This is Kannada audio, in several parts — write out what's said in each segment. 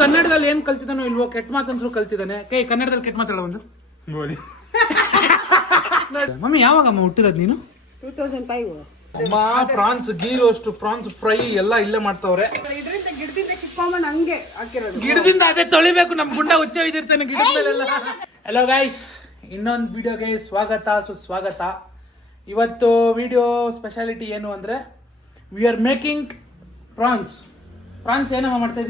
ಕನ್ನಡದಲ್ಲಿ ಏನ್ ಕಲ್ತಿದಾನೋ ಇಲ್ವೋ ಕೆಟ್ಟ ಮಾತಂದ್ರು ಕಲ್ತಿದ್ದಾನೆ. ಕೈ ಕನ್ನಡದಲ್ಲಿ ಕೆಟ್ಟ ಮಾತಾಡೋ ಒಂದು. ಬೋಲಿ. ಮಮ್ಮಿ ಯಾವಾಗಮ್ಮ ಹುಟ್ಟಿರೋದು ನೀನು? ಟೂ ತೌಸಂಡ್ ಫೈವ್ ಅಮ್ಮ prawns ghee roast prawns fry ಎಲ್ಲ ಇಲ್ಲೇ ಮಾಡ್ತಾವ್ರೆ. ಇದರಿಂದ ಗಿಡದಿಂದ ಕಿತ್ಕೊಂಬಂದು ಹಂಗೆ ಹಾಕಿರೋದು. ಗಿಡದಿಂದ ಅದೇ ತೊಳಿಬೇಕು ನಮ್ ಗುಂಡ ಹುಚ್ಚ ಇದಿರ್ತಾನೆ ಗಿಡದ ಮೇಲೆಲ್ಲ. ಹಲೋ ಗೈಸ್ ಇನ್ನೊಂದು ವಿಡಿಯೋಗೆ ಸ್ವಾಗತ ಸುಸ್ವಾಗತ. ಇವತ್ತು ವಿಡಿಯೋ ಸ್ಪೆಷಾಲಿಟಿ ಏನು ಅಂದ್ರೆ we are making prawns prawns ಏನಮ್ಮ ಮಾಡ್ತಾ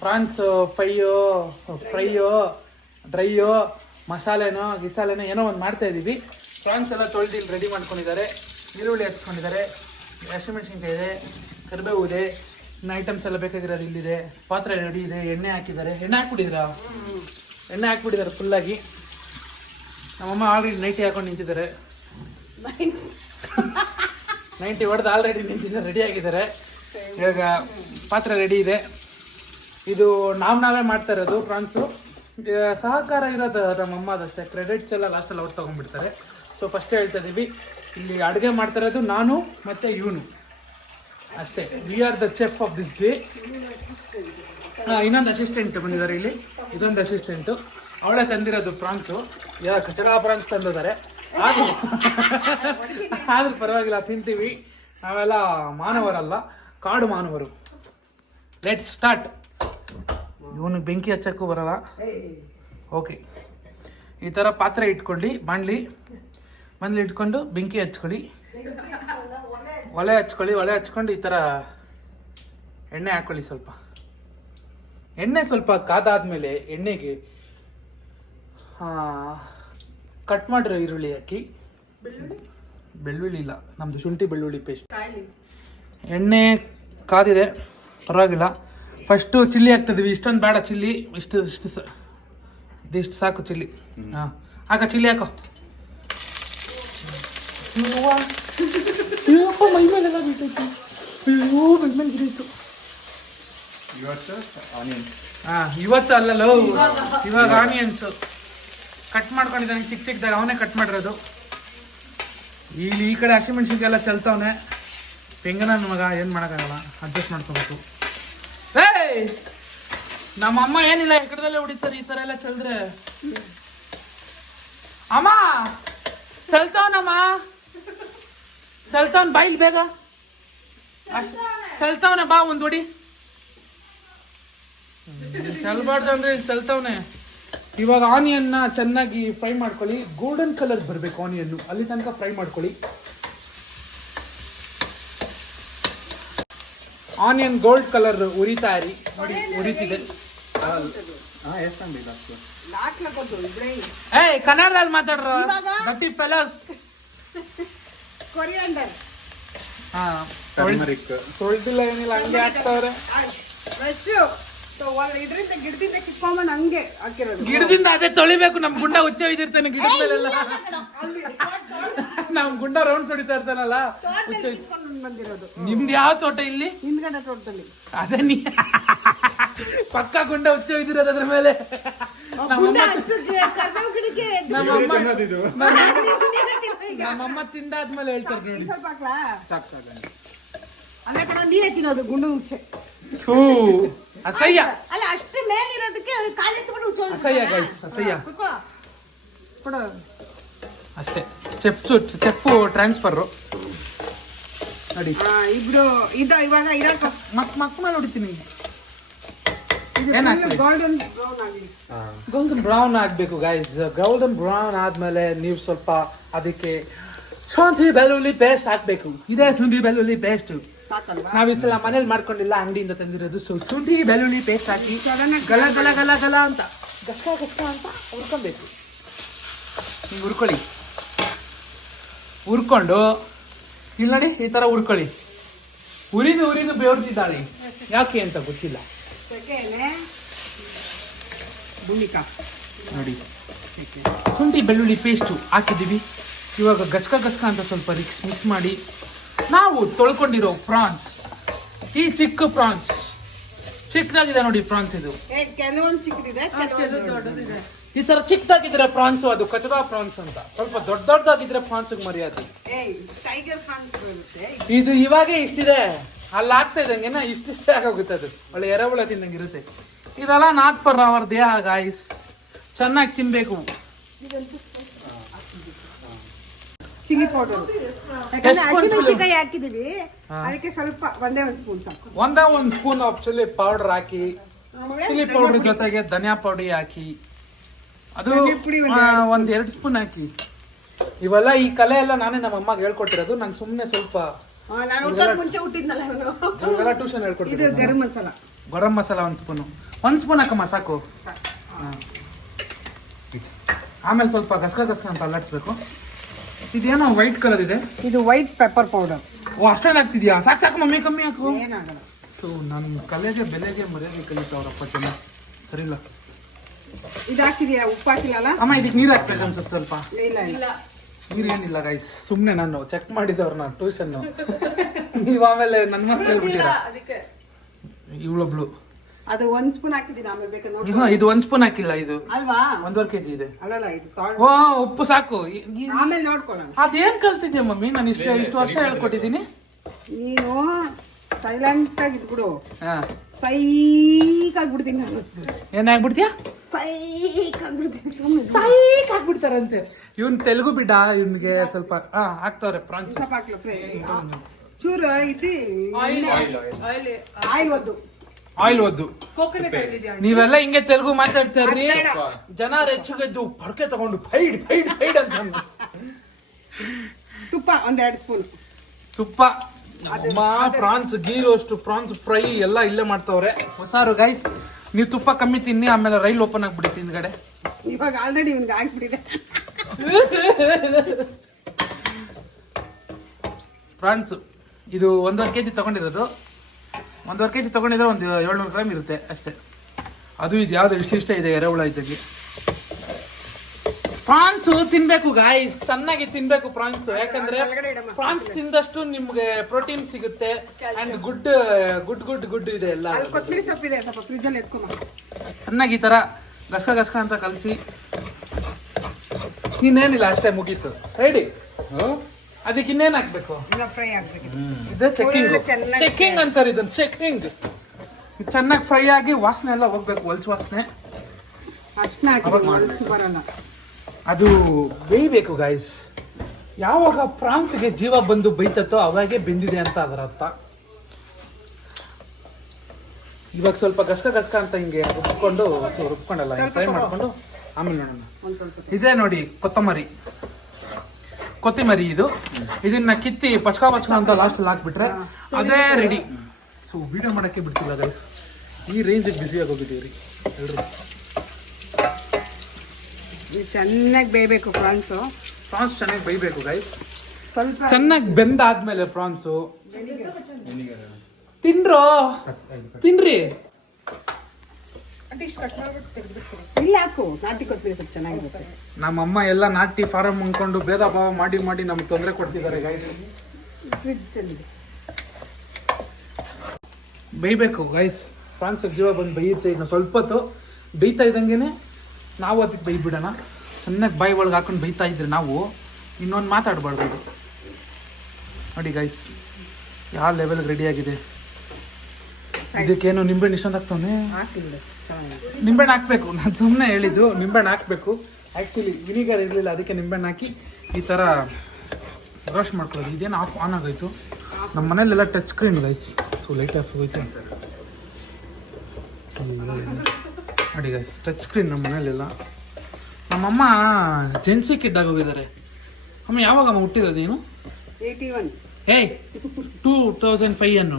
ಪ್ರಾನ್ಸ್ ಫ್ರೈಯೋ ಫ್ರೈಯೋ ಡ್ರೈಯೋ ಮಸಾಲೆನೋ ಗಿಸಾಲೆನೋ ಏನೋ ಒಂದು ಮಾಡ್ತಾ ಇದ್ದೀವಿ ಪ್ರಾನ್ಸ್ ಎಲ್ಲ ತೊಳೆದು ಇಲ್ಲಿ ರೆಡಿ ಮಾಡ್ಕೊಂಡಿದ್ದಾರೆ. ಈರುಳ್ಳಿ ಹಚ್ಕೊಂಡಿದ್ದಾರೆ. ಹಸಿಮೆಣಸಿನ್ಕಾಯಿ ಇದೆ. ಕರಿಬೇವು ಇದೆ. ಇನ್ನು ಐಟಮ್ಸ್ ಎಲ್ಲ ಬೇಕಾಗಿರೋದು ಇಲ್ಲಿದೆ. ಪಾತ್ರೆ ರೆಡಿ ಇದೆ. ಎಣ್ಣೆ ಹಾಕಿದ್ದಾರೆ. ಎಣ್ಣೆ ಹಾಕ್ಬಿಟ್ಟಿದ್ದೀರಾ? ಎಣ್ಣೆ ಹಾಕ್ಬಿಟ್ಟಿದ್ದಾರೆ ಫುಲ್ಲಾಗಿ ನಮ್ಮಮ್ಮ ಆಲ್ರೆಡಿ ನೈಟಿ ಹಾಕೊಂಡು ನಿಂತಿದ್ದಾರೆ. ನೈಂಟಿ. ಹೊಡೆದು ಆಲ್ರೆಡಿ ನಿಂತಿದ್ದಾರೆ. ರೆಡಿ ಆಗಿದ್ದಾರೆ. ಇವಾಗ ಪಾತ್ರೆ ರೆಡಿ ಇದೆ. ಇದು ನಾವು ನಾವೇ ಮಾಡ್ತಾ ಇರೋದು, ಪ್ರಾನ್ಸು. ಸಹಕಾರ ಇರೋದು ನಮ್ಮ ಅಮ್ಮದಷ್ಟೇ ಕ್ರೆಡಿಟ್ಸ್ ಎಲ್ಲ ಲಾಸ್ಟಲ್ಲಿ ಅವ್ರು ತೊಗೊಂಡ್ಬಿಡ್ತಾರೆ. ಸೊ ಫಸ್ಟ್ ಹೇಳ್ತಾ ಇದ್ದೀವಿ ಇಲ್ಲಿ ಅಡುಗೆ ಮಾಡ್ತಾ ಇರೋದು ನಾನು ಮತ್ತು ಇವನು. ಅಷ್ಟೇ. We are the chef of this day ಇನ್ನೊಂದು ಅಸಿಸ್ಟೆಂಟ್ ಬಂದಿದ್ದಾರೆ ಇಲ್ಲಿ. ಇದೊಂದು ಅಸಿಸ್ಟೆಂಟು ಅವಳೇ ತಂದಿರೋದು ಪ್ರಾನ್ಸು. ಯಾವ ಕಚರಾ ಪ್ರಾನ್ಸ್ ತಂದಿದ್ದಾರೆ. ಆದರೂ ಆದರೂ ಪರವಾಗಿಲ್ಲ, ತಿಂತೀವಿ. ನಾವೆಲ್ಲ ಮಾನವರಲ್ಲ. ಕಾಡು ಮಾನವರು. ಲೆಟ್ ಸ್ಟಾರ್ಟ್ ಇವನಿಗೆ ಬೆಂಕಿ ಹಚ್ಚಕ್ಕೂ ಬರಲ್ಲ. ಓಕೆ ಈ ಥರ ಪಾತ್ರೆ ಇಟ್ಕೊಳ್ಳಿ ಬಾಣಲಿ ಬಂದ್ಲಿ ಇಟ್ಕೊಂಡು ಬೆಂಕಿ ಹಚ್ಕೊಳ್ಳಿ. ಒಲೆ ಹಚ್ಕೊಳ್ಳಿ ಒಲೆ ಹಚ್ಕೊಂಡು ಈ ಥರ ಎಣ್ಣೆ ಹಾಕೊಳ್ಳಿ ಸ್ವಲ್ಪ. ಎಣ್ಣೆ ಸ್ವಲ್ಪ ಕಾದಾದ್ಮೇಲೆ ಎಣ್ಣೆಗೆ ಕಟ್ ಮಾಡಿರೋ ಈರುಳ್ಳಿ ಹಾಕಿ. ಬೆಳ್ಳುಳ್ಳಿ ಇಲ್ಲ ನಮ್ಮದು ಶುಂಠಿ ಬೆಳ್ಳುಳ್ಳಿ ಪೇಸ್ಟ್ ಎಣ್ಣೆ ಕಾದಿದೆ. ಪರವಾಗಿಲ್ಲ. ಫಸ್ಟು ಚಿಲ್ಲಿ ಹಾಕ್ತಿದ್ವಿ. ಇಷ್ಟೊಂದು ಬೇಡ ಚಿಲ್ಲಿ. ಇಷ್ಟು ಇಷ್ಟು ಸ ಇದಿಷ್ಟು ಸಾಕು ಚಿಲ್ಲಿ. ಹಾಂ. ಹಾಕ ಚಿಲ್ಲಿ ಹಾಕೋ. ಅಯ್ಯಪ್ಪ ಮೈ ಮೇಲೆಲ್ಲ ಬಿಟ್ಟೈತಿ ಅಯ್ಯೋ ಮೈ ಮೇಲೆ ಆನಿಯನ್ ಹಾ ಇವತ್ತು ಅಲ್ಲಲ್ಲ. ಇವಾಗ ಆನಿಯನ್ಸ್ ಕಟ್ ಮಾಡ್ಕೊಂಡಿದ್ದಾನೆ ಚಿಕ್ಕ ಚಿಕ್ಕದಾಗ. ಅವನೇ ಕಟ್ ಮಾಡಿರೋದು. ಇಲ್ಲಿ ಈ ಕಡೆ ಹಸಿಮೆಣ್ಸಿನ್ಕಾಯಿ ಎಲ್ಲ ಚೆಲ್ತವನೆ ಪೆಂಗನ ಮಗ ಏನು ಮಾಡೋಕ್ಕಾಗಲ್ಲ? ಅಡ್ಜಸ್ಟ್ ಮಾಡ್ಕೋಬೇಕು. ಏಯ್! ನಮ್ಮ ಅಮ್ಮ ಏನಿಲ್ಲ ಈ ಕಡೆದಲ್ಲೇ ಹೊಡಿತಾರೆ, ಈ ತರ ಎಲ್ಲ ಚಲ್ರೆ ಅಮ್ಮ! ಚಲ್ತಾವನಮ್ಮ? ಚಲ್ತಾವನ್ ಬೈಲ್ ಬೇಗ. ಚಲ್ತಾವನ, ಬಾ ಒಂದು ಹೊಡಿ. ಚಲ್ಬಾರ್ದು ಅಂದ್ರೆ ಚಲ್ತವ್ನೆ. ಇವಾಗ ಆನಿಯನ್ನ ಚೆನ್ನಾಗಿ ಫ್ರೈ ಮಾಡ್ಕೊಳ್ಳಿ. ಗೋಲ್ಡನ್ ಕಲರ್ ಬರಬೇಕು ಆನಿಯನ್ನು. ಅಲ್ಲಿ ತನಕ ಫ್ರೈ ಮಾಡ್ಕೊಳ್ಳಿ. ಆನಿಯನ್ ಗೋಲ್ಡ್ ಕಲರ್ ಉರಿತಾ ಇರಿ ನೋಡಿ ಉರಿತಿದೆ. ಏಯ್ ಕನ್ನಡದಲ್ಲಿ ಮಾತಾಡ್ರು. ಇವಾಗ? ಗಟ್ಟಿ ಫೆಲಸ್ ಕೊರಿಯಂಡರ್ ಹಾ ತೊಳ್ದಿಲ್ಲ ಏನಿಲ್ಲ ಹಂಗೆ ಹಾಕ್ತವ್ರೆ. ಇದರಿಂದ ಗಿಡದಿಂದ ಕಿತ್ಕೊಂಬಂದು ಹಂಗೆ ಹಾಕಿರೋದು. ಗಿಡದಿಂದ ಅದೇ ತೊಳಿಬೇಕು ನಮ್ ಗುಂಡ ಹುಚ್ಚ ಇದಿರ್ತಾನೆ ಗಿಡದಲ್ಲೆಲ್ಲ ಅಲ್ಲಿ ನಮ್ ಗುಂಡ ರೌಂಡ್ ಸುಡಿತಾ ಇರ್ತಾನಲ್ಲ ಹುಚ್ಚ ಬಂದಿರೋದು. ನಿಮ್ದು ಯಾವ ತೋಟ ಇಲ್ಲಿ? ಹಿಂದ್ಗಡೆ ತೋಟದಲ್ಲಿ. ಅದೇ ನೀ. ಪಕ್ಕ ಗುಂಡ ಉಚ್ಚ ಇದ್ದಿರೋದು ಅದ್ರ ಮೇಲೆ. ನಮ್ಮಮ್ಮ ಅಷ್ಟು ಗಿ- ಕರ್ಬೇವು ಗಿಡಕ್ಕೆ ನಮ್ಮಮ್ಮ ಇದು ಈಗ ನಮ್ಮಮ್ಮ ತಿಂದಾದ್ಮೇಲೆ ಹೇಳ್ತಾರೆ ನೋಡಿ. ಸ್ವಲ್ಪ ಹಾಕ್ಲಾ? ಸಾಕು ಸಾಕು. ಅಲ್ಲೇ ಕಡೆ ನೀರೇ ತಿನ್ನೋದು ಗುಂಡು ಉಚ್ಚೆ ಥೂ. ಅಸಹ್ಯ. ಅಲ್ಲ ಅಷ್ಟು ಮೇಲಿರೋದಕ್ಕೆ ಕಾಲಿಟ್ಬಿಟ್ಟು ಹುಚ್ಚ ಅಸಹ್ಯ ಗೈಸ್ ಅಸಹ್ಯ. ಕೊಡ. ಅಷ್ಟೇ. ಚೆಫ್ ಚೆಫ್ ಟ್ರಾನ್ಸ್ಫರ್ ನೋಡಿ. ಇಬ್ರು ಇದ ಇವಾಗ ಇರಕ ಮಕ್ ಮಕ್ ಮೇಲೆ ಹೊಡಿತೀನಿ? ಗೋಲ್ಡನ್ ಬ್ರೌನ್ ಆಗಲಿ ಹಾಂ ಗೋಲ್ಡನ್ ಬ್ರೌನ್ ಆಗಬೇಕು ಗೈಸ್ ಗೋಲ್ಡನ್ ಬ್ರೌನ್ ಆದ್ಮೇಲೆ ನೀವು ಸ್ವಲ್ಪ ಅದಕ್ಕೆ ಶುಂಠಿ ಬೆಳ್ಳುಳ್ಳಿ ಪೇಸ್ಟ್ ಹಾಕ್ಬೇಕು. ಇದೇ ಶುಂಠಿ ಬೆಳ್ಳುಳ್ಳಿ ಪೇಸ್ಟ್ ನಾವ್ ಈ ಸಲ ಮನೇಲಿ ಮಾಡ್ಕೊಂಡಿಲ್ಲ ಅಂಗಡಿಯಿಂದ ತಂದಿರೋದು. ಸೊ ಶುಂಠಿ ಬೆಳ್ಳುಳ್ಳಿ ಪೇಸ್ಟ್ ಹಾಕಿ ಗಲ ಗಲ ಗಲ ಗಲ ಅಂತ. ಗಸ್ಕ ಗಸ್ಕ ಅಂತ ಹುರ್ಕೊಬೇಕು. ನೀವು ಹುರ್ಕೊಳ್ಳಿ. ಹುರ್ಕೊಂಡು ಇಲ್ಲಿ ನೋಡಿ ಈ ತರ ಉರ್ಕೊಳ್ಳಿ ಉರಿದು ಉರಿದು ಬೇವರ್ತಿದ್ದಾಳೆ ಯಾಕೆ ಅಂತ ಗೊತ್ತಿಲ್ಲ. ನೋಡಿ. ಶುಂಠಿ ಬೆಳ್ಳುಳ್ಳಿ ಪೇಸ್ಟು ಹಾಕಿದ್ದೀವಿ. ಇವಾಗ ಗಚ್ಕ ಗಸ್ಕ ಅಂತ ಸ್ವಲ್ಪ ರಿಕ್ಸ್ ಮಿಕ್ಸ್ ಮಾಡಿ. ನಾವು ತೊಳ್ಕೊಂಡಿರೋ ಪ್ರಾನ್ಸ್ ಈ ಚಿಕ್ಕ ಪ್ರಾನ್ಸ್ ಚಿಕ್ಕದಾಗಿದೆ ನೋಡಿ ಪ್ರಾನ್ಸ್ ಇದು. ಕೆಲವೊಂದು ಚಿಕ್ಕದಿದೆ ಈ ತರ ಚಿಕ್ಕದಾಗಿದ್ರೆ ಪ್ರಾನ್ಸ್ ಅದು ಕಚಡಾ ಪ್ರಾನ್ಸ್ ಅಂತ. ಸ್ವಲ್ಪ ದೊಡ್ಡ ದೊಡ್ಡದಾಗಿದ್ರೆ ಪ್ರಾನ್ಸ್ ಮರ್ಯಾದೆ. ಟೈಗರ್ ಬರುತ್ತೆ. ಇದು ಇವಾಗ ಇಷ್ಟಿದೆ. ಅಲ್ಲಿ ಆಗ್ತಾ ಇದ್ದಂಗೆನ ಇಷ್ಟಿಷ್ಟೇ ಆಗೋಗುತ್ತೆ ಅದು. ಒಳ್ಳೆ ಎರೆಹುಳ ತಿಂದಂಗೆ ಇರುತ್ತೆ. ಇದೆಲ್ಲ ನಾಟ್ ಫಾರ್ ಅವರ್ ದೇಹ ಗಾಯ್ಸ್ ಚೆನ್ನಾಗಿ ತಿನ್ಬೇಕು. ಚಿಲ್ಲಿ ಪೌಡರ್ ಯಾಕಂದ್ರೆ ಎಷ್ಟು ಸ್ಪೂನ್ ಹಸಿಮೆಣಸಿನಕಾಯಿ ಹಾಕಿದೀವಿ. ಅದಕ್ಕೆ ಸ್ವಲ್ಪ ಒಂದೇ ಒಂದು ಸ್ಪೂನ್ ಸಾಕು. ಒಂದೇ ಒಂದು ಸ್ಪೂನ್ ಆಫ್ ಚಿಲ್ಲಿ ಪೌಡರ್ ಹಾಕಿ. ಚಿಲ್ಲಿ ಪೌಡರ್ ಜೊತೆಗೆ ಧನಿಯಾ ಪೌಡರ್ ಹಾಕಿ. ಅದು ಒಂದ್ ಆ, ಒಂದ್ ಎರಡು ಸ್ಪೂನ್ ಹಾಕಿ. ಇವೆಲ್ಲ ಈ ಕಲೆ ಎಲ್ಲ ನಾನೇ ನಮ್ಮ ಅಮ್ಮಗೆ ಹೇಳ್ಕೊಟ್ಟಿರೋದು. ನಾನು ಸುಮ್ಮನೆ ಸ್ವಲ್ಪ ಟ್ಯೂಷನ್ ಹೇಳ್ಕೊಡ್ತೀನಿ ಗರಂ ಮಸಾಲ. ಗರಂ ಮಸಾಲ ಒಂದು ಸ್ಪೂನು. ಒಂದು ಸ್ಪೂನ್ ಹಾಕಮ್ಮ ಸಾಕು. ಹಾ. ಆಮೇಲೆ ಸ್ವಲ್ಪ ಗಸಕ ಗಸಕ ಅಂತ ಅಲ್ಲಾಡಿಸ್ಬೇಕು. ಇದೇನೋ ವೈಟ್ ಕಲರ್ ಇದೆ. ಇದು ವೈಟ್ ಪೆಪ್ಪರ್ ಪೌಡರ್ ಓ ಅಷ್ಟೊಂದು ಹಾಕ್ತಿದ್ಯಾ? ಸಾಕು ಸಾಕು ಮಮ್ಮಿ ಕಮ್ಮಿ ಹಾಕು. ಏನಾಗಲ್ಲ. ಸೊ ನನ್ನ ಕಲೆಗೆ ಬೆಲೆಗೆ ಮರ್ಯಾದೆ ಕಲಿತಾವ್ರಪ್ಪ ಜನ. ಸರಿಲ್ಲ ಇದು ಹಾಕಿದ್ಯಾ ಉಪ್ಪು ಹಾಕಿಲ್ಲಲ್ಲ? ಅಮ್ಮ ಇದಕ್ಕೆ ನೀರು ಹಾಕ್ಬೇಕು ಅನ್ಸುತ್ತೆ ಸ್ವಲ್ಪ. ಇಲ್ಲ ಇಲ್ಲ. ನೀರು ಏನಿಲ್ಲ ಗೈಸ್ ಸುಮ್ಮನೆ ನಾನು ಚೆಕ್ ಮಾಡಿದವ್ರು ನಾನು ಟ್ಯೂಷನ್ ನೀವು ಆಮೇಲೆ ನನ್ನ ಮಾತು ಕೇಳ್ಬಿಟ್ಟಿರಾ? ಇವಳೊಬ್ಳು ಅದು ಒಂದ್ ಸ್ಪೂನ್ ಹಾಕಿದ್ದೀನಿ ಆಮೇಲೆ ಬೇಕಾದ್ರೆ ನೋಡಿ. ಹಾ ಇದು ಒಂದ್ ಸ್ಪೂನ್ ಹಾಕಿಲ್ಲ ಇದು. ಅಲ್ವಾ? ಒಂದೂವರೆ ಕೆಜಿ ಇದೆ. ಅಲ್ಲಲ್ಲ ಇದು ಸಾಲ್ಟ್. ಓ ಉಪ್ಪು ಸಾಕು. ಆಮೇಲೆ ನೋಡ್ಕೊಳ್ಳೋಣ. ಅದೇನ್ ಕಲ್ತಿದ್ಯಾ ಮಮ್ಮಿ? ನಾನು ಇಷ್ಟು ಇಷ್ಟು ವರ್ಷ ಹೇಳ್ಕೊಟ್ಟಿದ್ದೀನಿ. ನೀನು ಸೈಲೆಂಟ್ ಆಗಿ ಇದ್ಬಿಡು. ಹಾ. ಸೈಕ್ ಆಗ್ಬಿಡ್ತೀನಿ ಏನಾಗ್ಬಿಡ್ತೀಯ ಸೈಕ್ ಆಗ್ಬಿಡ್ತೀನಿ. ಸುಮ್ಮನೆ ಸೈಕ್ ಆಗ್ಬಿಡ್ತಾರಂತೆ. ಇವನ್ ತೆಲುಗು ಬಿಡ ಇವ್ನಿಗೆ ಸ್ವಲ್ಪ ಹಾ ಹಾಕ್ತವ್ರೆ ಪ್ರಾನ್ಸ್ ಸ್ವಲ್ಪ. ಆಯಿಲ್ ಚೂರು ಐತಿ ಆಯಿಲ್ ಒದ್ದು. ಆಯಿಲ್ ಒದ್ದು. ನೀವೆಲ್ಲ ಹಿಂಗೆ ತೆಲುಗು ಮಾತಾಡ್ತಾರ್ರಿ ಜನ ರೆಚ್ಚುಗೆದ್ದು ಪಡ್ಕೆ ತಗೊಂಡು ಫೈಡ್ ಫೈಡ್ ಫೈಡ್ ಅಂತ ತುಪ್ಪ ತುಪ್ಪ ಒಂದೆರಡು ಸ್ಪೂನ್. ತುಪ್ಪ. ಅಮ್ಮ prawns ghee roast prawns fry ಎಲ್ಲ ಇಲ್ಲೇ ಮಾಡ್ತಾವ್ರೆ. ಹೊಸಾರು ಗೈಸ್ ನೀವು ತುಪ್ಪ ಕಮ್ಮಿ ತಿನ್ನಿ ಆಮೇಲೆ ರೈಲ್ ಓಪನ್ ಆಗ್ಬಿಡಿ ಹಿಂದ್ಗಡೆ. ಇವಾಗ ಆಲ್ರೆಡಿ ಇವ್ನಿಗೆ ಆಗ್ಬಿಟ್ಟಿದೆ. ಪ್ರಾನ್ಸ್ ಇದು ಒಂದೂವರೆ ಕೆ ಜಿ ತಗೊಂಡಿರೋದು. ಒಂದೂವರೆ ಕೆ ಜಿ ತಗೊಂಡಿದ್ರೆ ಒಂದು ಏಳ್ನೂರು ಗ್ರಾಮ್ ಇರುತ್ತೆ ಅಷ್ಟೇ. ಅದು ಇದು ಯಾವ್ದು ವಿಶಿಷ್ಟ ಇದೆ ಎರೆಹುಳ ಇದ್ದಾಗೆ. ಪ್ರಾನ್ಸ್ ತಿನ್ಬೇಕು ಗಾಯ್ಸ್ ಚೆನ್ನಾಗಿ ತಿನ್ಬೇಕು ಪ್ರಾನ್ಸ್. ಯಾಕಂದ್ರೆ ಪ್ರಾನ್ಸ್ ತಿಂದಷ್ಟು ನಿಮ್ಗೆ ಪ್ರೋಟೀನ್ ಸಿಗುತ್ತೆ and good good good good ಇದೆ ಎಲ್ಲ. ಇದೆ ಸ್ವಲ್ಪ ಫ್ರಿಜ್ಜಲ್ಲಿ ಎತ್ಕೊಂಡು ಚೆನ್ನಾಗಿ ಈ ತರ ಗಸಕ ಗಸಕ ಅಂತ ಕಲಸಿ. ಇನ್ನೇನಿಲ್ಲ ಅಷ್ಟೇ ಮುಗೀತು. ರೆಡಿ ಅದಕ್ಕೆ ಇನ್ನೇನ್ ಹಾಕ್ಬೇಕು? ಇಲ್ಲ ಫ್ರೈ ಆಗ್ಬೇಕು ಇದೆ ಚೆಕಿಂಗ್ Full ಚೆಕಿಂಗ್ ಅಂತಾರೆ ಇದನ್ನ ಚೆಕ್ಕಿಂಗ್ ಚೆನ್ನಾಗಿ ಫ್ರೈ ಆಗಿ ವಾಸನೆ ಎಲ್ಲ ಹೋಗ್ಬೇಕು ಹೊಲ್ಸ್ ವಾಸನೆ. ಅಷ್ಟನ್ನ ಹಾಕಿ ಹೊಲ್ಸು ಬರಲ್ಲ. ಅದು ಬೇಯಬೇಕು ಗಾಯ್ಸ್ ಯಾವಾಗ ಪ್ರಾನ್ಸ್ಗೆ ಜೀವ ಬಂದು ಬೈತತ್ತೋ ಅವಾಗೆ ಬೆಂದಿದೆ ಅಂತ ಅದರ ಅರ್ಥ. ಇವಾಗ ಸ್ವಲ್ಪ ಗಸ್ಕ ಗಸ್ಕ ಅಂತ ಹಿಂಗೆ ರುಬ್ಕೊಂಡು ರುಬ್ಕೊಂಡಲ್ಲ ಫ್ರೈ ಮಾಡ್ಕೊಂಡು ಆಮೇಲೆ ನೋಡೋಣ. ಇದೇ ನೋಡಿ ಕೊತ್ತಂಬರಿ. ಕೊತ್ತಿಮರಿ ಇದು. ಇದನ್ನ ಕಿತ್ತಿ ಪಚ್ಕ ಪಚ್ಕ ಅಂತ ಲಾಸ್ಟಲ್ಲಿ ಹಾಕ್ಬಿಟ್ರೆ ಅದೇ ರೆಡಿ ಸೊ ವಿಡಿಯೋ ಮಾಡೋಕ್ಕೆ ಬಿಡ್ತಿಲ್ಲ ಗೈಸ್ ಈ ರೇಂಜಿಗೆ ಹೋಗಿದ್ದೀವಿ ರೀ ಎಲ್ರು ಇದು ಚೆನ್ನಾಗಿ ಬೇಯಬೇಕು ಪ್ರಾನ್ಸು ಪ್ರಾನ್ಸ್ ಚೆನ್ನಾಗಿ ಬೇಯಬೇಕು ಗೈಸ್ ಸ್ವಲ್ಪ ಚೆನ್ನಾಗಿ ಬೆಂದಾದ್ಮೇಲೆ ಪ್ರಾನ್ಸು ತಿನ್ರೋ? ತಿನ್ರಿ. ಇಲ್ಲ ಹಾಕು. ನಾಟಿ ಕೊತ್ತಂಬರಿ ಸ್ವಲ್ಪ ಚೆನ್ನಾಗಿರುತ್ತೆ. ನಮ್ಮಮ್ಮ ಎಲ್ಲ ನಾಟಿ ಫಾರಂ ಅನ್ಕೊಂಡು ಭೇದ ಭಾವ ಮಾಡಿ ಮಾಡಿ ನಮ್ಗೆ ತೊಂದರೆ ಕೊಡ್ತಿದ್ದಾರೆ ಗೈಸ್ ಫ್ರಿಜ್ಜಲ್ಲಿ ಬೇಯಬೇಕು ಗೈಸ್ ಫ್ರಾನ್ಸ್ ಜೀವ ಬಂದು ಬೇಯುತ್ತೆ ಇನ್ನು ಸ್ವಲ್ಪ ಹೊತ್ತು. ಬೇಯ್ತಾ ಇದ್ದಂಗೆ ನಾವು ಅದಕ್ಕೆ ಬೈಬಿಡೋಣ ಚೆನ್ನಾಗಿ ಬಾಯಿ ಒಳಗೆ ಹಾಕೊಂಡು ಬೈತಾ ಇದ್ರೆ ನಾವು ಇನ್ನೊಂದು ಮಾತಾಡಬಾರ್ದು ಅದು ನೋಡಿ ಗೈಸ್ ಯಾವ ಲೆವೆಲ್ಗೆ ರೆಡಿ ಆಗಿದೆ? ಇದಕ್ಕೇನು ನಿಂಬೆಹಣ್ಣು ಇಷ್ಟೊಂದು ಹಾಕ್ತಾನೆ ನಿಂಬೆಹಣ್ಣು ಹಾಕ್ಬೇಕು. ನಾನು ಸುಮ್ಮನೆ ಹೇಳಿದ್ದು ನಿಂಬೆಹಣ್ಣು ಹಾಕ್ಬೇಕು. ಆ್ಯಕ್ಚುಲಿ ವಿನಿಗರ್ ಇರಲಿಲ್ಲ ಅದಕ್ಕೆ ನಿಂಬೆಹಣ್ಣು ಹಾಕಿ ಈ ಥರ ರೋಸ್ಟ್ ಮಾಡ್ಕೊಳ್ಳೋದು. ಇದೇನು ಆಫ್ ಆನ್ ಆಗೋಯ್ತು? ನಮ್ಮ ಮನೇಲೆಲ್ಲ touch screen guys so light off ಆಗೋಯ್ತು. ನೋಡಿ ಗೈಸ್ ಟಚ್ ಸ್ಕ್ರೀನ್ ನಮ್ಮ ಮನೇಲೆಲ್ಲ ನಮ್ಮಮ್ಮ ಜೆನ್ಸಿ ಕಿಡ್ ಹೋಗಿದ್ದಾರೆ. ಅಮ್ಮ ಯಾವಾಗಮ್ಮ ಹುಟ್ಟಿರೋದು ನೀನು? ಏಯ್ ಟೂ ತೌಸಂಡ್ ಫೈವ್ ಅನ್ನು.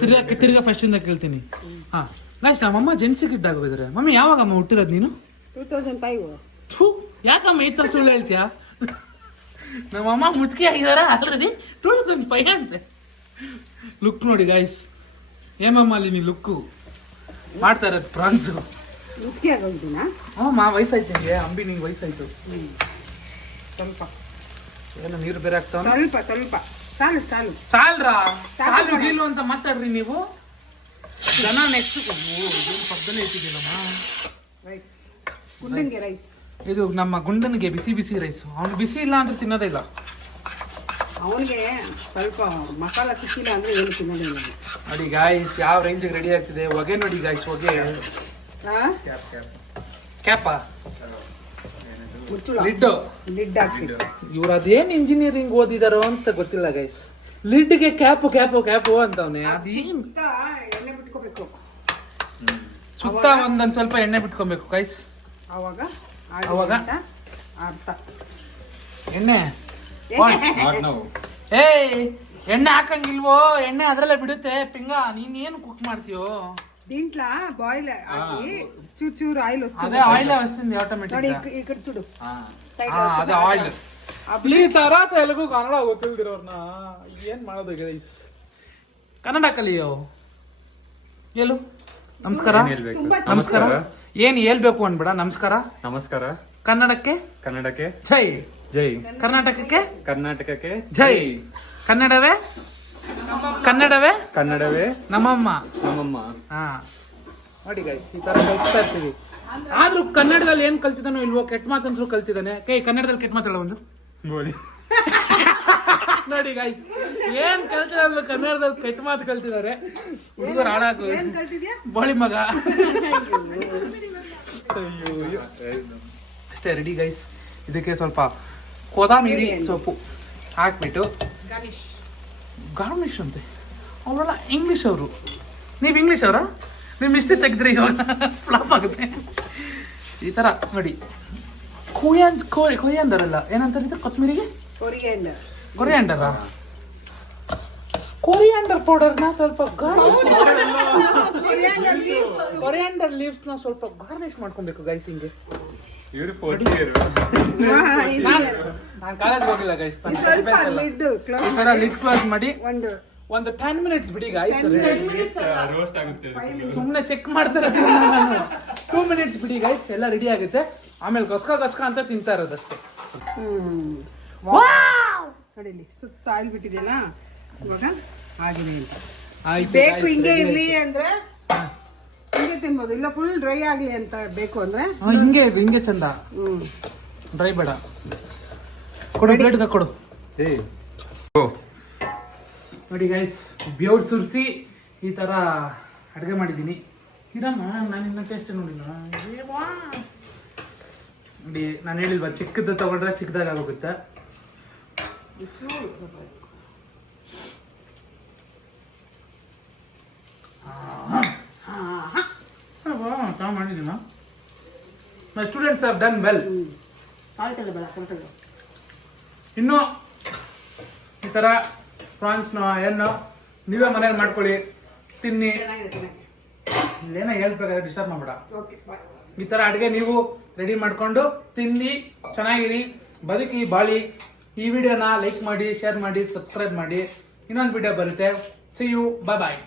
ತಿರ್ಗಾ ತಿರ್ಗಾ ಫಸ್ಟಿಂದ ಕೇಳ್ತೀನಿ. ಹಾಂ ಗಾಯ್ಸ್ ನಮ್ಮಮ್ಮ ಜೆನ್ಸಿ ಕಿಡ್ ಆಗೋಗಿದ್ದಾರೆ ಮಮ್ಮಿ ಯಾವಾಗಮ್ಮ ಹುಟ್ಟಿರೋದು ನೀನು? ಟೂ ತೌಸಂಡ್ ಫೈವ್ ಥೂ ಯಾಕಮ್ಮ ಈ ಥರ ಸುಳ್ಳು ಹೇಳ್ತೀಯಾ? ನಮ್ಮಮ್ಮ ಮುಟ್ಕಿ ಆಗಿದಾರ ಆಲ್ರೆಡಿ ಟೂ ತೌಸಂಡ್ ಫೈವ್ ಅಂತೆ. ಲುಕ್ ನೋಡಿ ಗಾಯ್ಸ್ ಏಮಮ್ಮ ಅಲ್ಲಿ ನೀ ಲುಕ್ಕು ಮಾಡ್ತಾ ಇರೋದು ಪ್ರಾನ್ಸು ಮುಖ್ಯ ಆಗೋಗ್ತೀನ ಹ್ಞೂ ಮಾ ವಯಸ್ಸಾಯ್ತು ಅಂಬಿ ನಿಂಗೆ ವಯಸ್ಸಾಯ್ತು. ಸ್ವಲ್ಪ. ಏನೋ ನೀರು ಬೇರೆ ಆಗ್ತಾವ ಸ್ವಲ್ಪ ಸ್ವಲ್ಪ. ಸಾಲು ಚಾಲು ಸಾಲ್ರಾ? ಸಾಲು. ಗೀಲು ಅಂತ ಮಾತಾಡ್ರಿ ನೀವು. ಜನ ನೆಕ್ಸ್ಟ್. ಪಕ್ಕದಲ್ಲಿ ಇಟ್ಟಿದ್ದೀರಮ್ಮ. ರೈಸ್. ಗುಂಡಂಗೆ ರೈಸ್. ಇದು ನಮ್ಮ ಗುಂಡನಿಗೆ ಬಿಸಿ ಬಿಸಿ ರೈಸ್. ಅವ್ನು ಬಿಸಿ ಇಲ್ಲ ಅಂದ್ರೆ ತಿನ್ನೋದೇ ಇಲ್ಲ. ಅವನಿಗೆ ಸ್ವಲ್ಪ ಮಸಾಲ ಸಿಕ್ಕಿಲ್ಲ ಅಂದ್ರೆ ಏನು ತಿನ್ನೋದೇ ಇಲ್ಲ. ನೋಡಿ ಗಾಯ್ಸ್ ಯಾವ ರೇಂಜಿಗೆ ರೆಡಿ ಆಗ್ತಿದೆ? ಹೊಗೆ ನೋಡಿ ಗಾಯ್ಸ್ ಹೊಗೆ. Cap cap. ಕ್ಯಾಪ? ಲಿಡ್ ಲಿಡ್ ಹಾಕ್ಬಿಟ್ಟು ಇವ್ರು ಅದೇನ್ ಇಂಜಿನಿಯರಿಂಗ್ ಓದಿದಾರೋ ಅಂತ ಗೊತ್ತಿಲ್ಲ ಗೈಸ್ ಲಿಡ್ಗೆ ಕ್ಯಾಪು ಕ್ಯಾಪು ಕ್ಯಾಪು ಅಂತವ್ನೆ. ಅದೇನ್ ಸುತ್ತ ಎಣ್ಣೆ ಬಿಟ್ಕೋಬೇಕು. ಸುತ್ತ ಒಂದೊಂದು ಸ್ವಲ್ಪ ಎಣ್ಣೆ ಬಿಟ್ಕೊಬೇಕು ಗೈಸ್ ಅವಾಗ ಆವಾಗ? ಅಂತ ಅರ್ಥ. ಎಣ್ಣೆ? ಏಯ್ ಎಣ್ಣೆ ಹಾಕಂಗಿಲ್ವೋ? ಎಣ್ಣೆ ಅದ್ರಲ್ಲೇ ಬಿಡುತ್ತೆ. ಪಿಂಗ ನೀನ್ ಏನು ಕುಕ್ ಮಾಡ್ತೀಯೋ? ದೀಂಟ್ಲ బాయిల్ ಹಾಕಿ ಚೂರ್ ಚೂರ್ ಆಯಿಲ್ ಅದೇ ಆಯಿಲ್ ವಸ್ತಿಂది ನೋಡಿ ಆಟೋಮೆಟಿಕ್ చూడు ಸೈಡ್ ಅದೇ ಆಯಿಲ್ ಈ ತರ ತೆಲುಗು ಕನ್ನಡ ಗೊತ್ತಿಲ್ದಿರೋರ್ನ ಏನ್ ಮಾಡೋದು ಗೈಸ್ ಕನ್ನಡ ಕಲಿಯೋ. ಹೇಳು. ನಮಸ್ಕಾರ. ಏನ್ ಹೇಳ್ಬೇಕು? ತುಂಬಾ ನಮಸ್ಕಾರ. ಏನ್ ಹೇಳ್ಬೇಕು ಅನ್ಬೇಡ. ನಮಸ್ಕಾರ. ನಮಸ್ಕಾರ. ಕನ್ನಡಕ್ಕೆ? ಕನ್ನಡಕ್ಕೆ? ಜೈ. ಜೈ. ಕರ್ನಾಟಕಕ್ಕೆ? ಕರ್ನಾಟಕಕ್ಕೆ? ಜೈ. ಕನ್ನಡವೇ? ಕನ್ನಡವೇ? ಕನ್ನಡವೇ? ನಮ್ಮಮ್ಮ. ನಮ್ಮಮ್ಮ. ಹಾ. ನೋಡಿ ಗೈಸ್ ಈ ತರ ಕಲಿಸ್ತಾ ಇರ್ತೀವಿ. ಆದ್ರೂ ಕನ್ನಡದಲ್ಲಿ ಏನ್ ಕಲ್ತಿದಾನೋ ಇಲ್ವೋ ಕೆಟ್ಟ ಮಾತಂದ್ರು ಕಲ್ತಿದ್ದಾನೆ. ಕೈ ಕನ್ನಡದಲ್ಲಿ ಕೆಟ್ಟ ಮಾತಾಡೋ ಒಂದು ಗೋಲಿ ನೋಡಿ ಗೈಸ್ ಏನ್ ಕಲ್ತಿದ್ರು ಕನ್ನಡದಲ್ಲಿ ಕೆಟ್ಟ ಮಾತು ಕಲ್ತಿದ್ದಾರೆ. ಹುಡುಗರು ಹಾಳಾಕು ಬೋಳಿ ಮಗ. ಅಯ್ಯೋ ಅಷ್ಟೇ ರೆಡಿ ಗೈಸ್ ಇದಕ್ಕೆ ಸ್ವಲ್ಪ ಕೋದಾಮಿರಿ ಸೊಪ್ಪು ಹಾಕ್ಬಿಟ್ಟು ಗಾರ್ನಿಶ್ ಅಂತೆ ಅವರೆಲ್ಲ ಇಂಗ್ಲೀಷ್ ಅವರು ನೀವು ಇಂಗ್ಲೀಷ್ ಅವರಾ ನೀವು ಮಿಸ್ಟಿ ತೆಗೆದ್ರಿ ಇವಾಗ. ಫ್ಲಾಪ್ ಆಗುತ್ತೆ. ಈ ಥರ ನೋಡಿ. ಕೊಯ್ಯನ್ ಕೊಯ್ ಕೊಯ್ಯಂಡರ್ ಅಲ್ಲ ಏನಂತಾರೆ ಇದು ಕೊತ್ತಂಬರಿಗೆ ಕೊರಿಯಂಡರ್ ಕೊರಿಯಾಂಡರ ಕೊರಿಯಾಂಡರ್ ಪೌಡರ್ನ ಸ್ವಲ್ಪ ಗಾರ್ನಿಶ್ ಕೊರಿಯಾಂಡರ್ ಲೀವ್ಸ್ನ ಸ್ವಲ್ಪ ಗಾರ್ನಿಶ್ ಮಾಡ್ಕೊಬೇಕು ಗೈಸ್ ಹಿಂಗೆ. ಇವರು ಫೋರ್ತ್ ಇಯರ್ ನಾನು ಕಾಲೇಜ್ ಹೋಗಿಲ್ಲ ಗೈಸ್ ಸ್ವಲ್ಪ ಲಿಡ್ ಕ್ಲೋಸ್ ಈ ತರ ಲಿಡ್ ಕ್ಲೋಸ್ ಮಾಡಿ. ಒಂದು. ಒಂದು ಟೆನ್ ಮಿನಿಟ್ಸ್ ಬಿಡಿ ಗೈಸ್ ರೋಸ್ಟ್ ಆಗುತ್ತೆ ಸುಮ್ಮನೆ ಚೆಕ್ ಮಾಡ್ತಾರೆ ನಾನು. ಟೂ ಮಿನಿಟ್ಸ್ ಬಿಡಿ ಗೈಸ್ ಎಲ್ಲ ರೆಡಿ ಆಗುತ್ತೆ. ಆಮೇಲೆ ಗಸ್ಕ ಗಸ್ಕ ಅಂತ ತಿಂತಾ ಇರೋದಷ್ಟೇ. ಕಡಿಲಿ ಸುತ್ತ ಆಯಿಲ್ ಬಿಟ್ಟಿದೆಯಲ್ಲ? ಇವಾಗ ಆಗಿದೆ ಅಂತ. ಬೇಕು ಹಿಂಗೆ ಇರ್ಲಿ ಅಂದ್ರೆ ಹಿಂಗೆ ತಿನ್ಬೋದು. ಇಲ್ಲ ಫುಲ್ ಡ್ರೈ ಆಗಲಿ ಅಂತ ಬೇಕು ಅಂದ್ರೆ? ಹಿಂಗೆ ಹಿಂಗೆ ಚಂದ. ಡ್ರೈ ಬೇಡ. ಕೊಡು ಪ್ಲೇಟ್ಗೆ ಕೊಡು. ನೋಡಿ ಗೈಸ್ ಬೆವ್ರು ಸುರಿಸಿ ಈ ಥರ ಅಡುಗೆ ಮಾಡಿದ್ದೀನಿ. ಇರಮ್ಮ ನಾನು ಇನ್ನೂ ಟೇಸ್ಟ್ ನೋಡಿಲ್ಲ. ನೋಡಿ ನಾನು ಹೇಳಿಲ್ವಾ ಚಿಕ್ಕದ್ದು ತಗೊಂಡ್ರೆ ಚಿಕ್ಕದಾಗ ಆಗೋಗುತ್ತೆ. ಮಾಡಿದ್ದೀನ my students are done well ಬೇಡ ಕರೆಕ್ಟಾಗಿ ಇನ್ನು ಈ ಥರ ಪ್ರಾನ್ಸ್ನ ಏನು ನೀವೇ ಮನೇಲಿ ಮಾಡ್ಕೊಳ್ಳಿ ತಿನ್ನಿ. ಏನೋ ಇಲ್ಲೇನೋ ಹೇಳ್ಬೇಕಾದ್ರೆ ಡಿಸ್ಟರ್ಬ್ ಮಾಡಬೇಡ. ಈ ಥರ ಅಡುಗೆ ನೀವು ರೆಡಿ ಮಾಡಿಕೊಂಡು ತಿನ್ನಿ ಚೆನ್ನಾಗಿರಿ ಬದುಕಿ ಬಾಳಿ. ಈ ವಿಡಿಯೋನ ಲೈಕ್ ಮಾಡಿ ಶೇರ್ ಮಾಡಿ ಸಬ್ಸ್ಕ್ರೈಬ್ ಮಾಡಿ. ಇನ್ನೊಂದು ವಿಡಿಯೋ ಬರುತ್ತೆ. C you bye bye